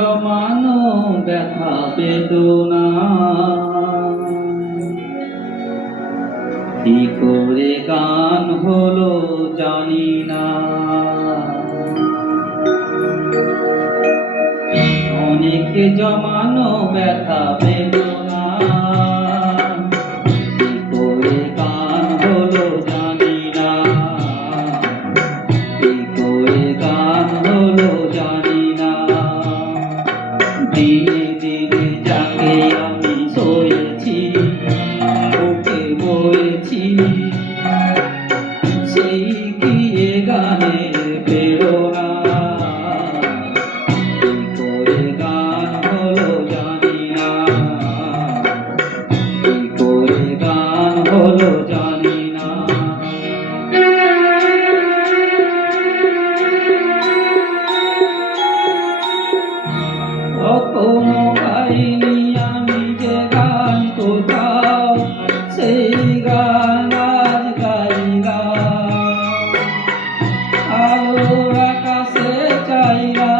জমানো ব্যথা বেদনা কি করে গান হলো জানি না। অনেক জমানো ব্যথা বেদনা কি করে গান হলো জানি না, কি করে গান হলো জানি না। দিনে দিনে যাকে আমি সয়েছি ওকে বলেছি সেই কি এ গানের প্রেরণা। কি করে গান হলো জানি না, কি করে গান হলো জানি না। কখনো গাইনি আমি যে গান কোথাও, সেই গান আজ গাই না। আলোর আকাশে চাই না,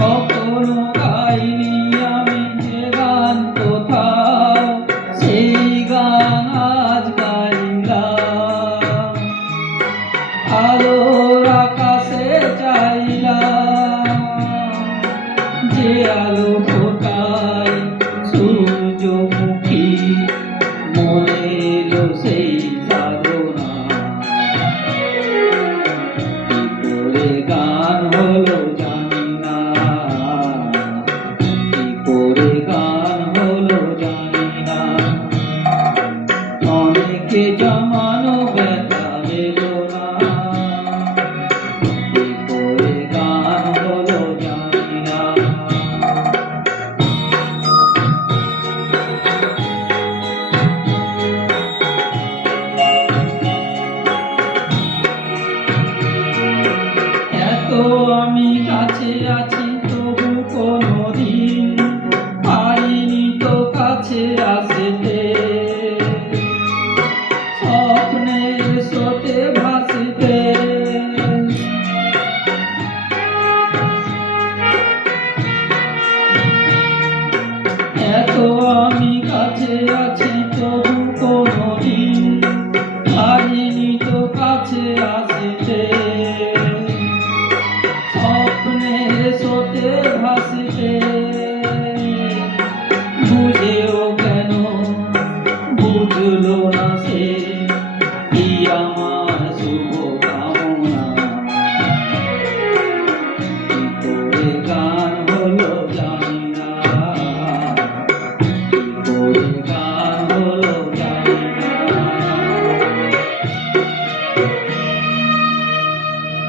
কখনো গাইনি আমি যে গান কোথাও, সেই গান আজ গাই না। আলোর আকাশে চাইলাম যে আলো ফোটায় সূর্যমুখী, মনে এলো সেই সাধনা। কি করে গান হলো জানি না, কি করে গান হলো জানি না। অনেকে জমানো ব্যথা বেদনা কি করে গান হলো জানি না। এত আমি কাছে আছি তবু কোনোদিন পারিনি তো কাছে আসতে, স্বপ্নের স্রোতে ভাসতে। এত আমি কাছে আছি তবু কোনোদিন পারিনি তো কাছে আসতে, স্বপ্নের স্রোতে ভাসতে।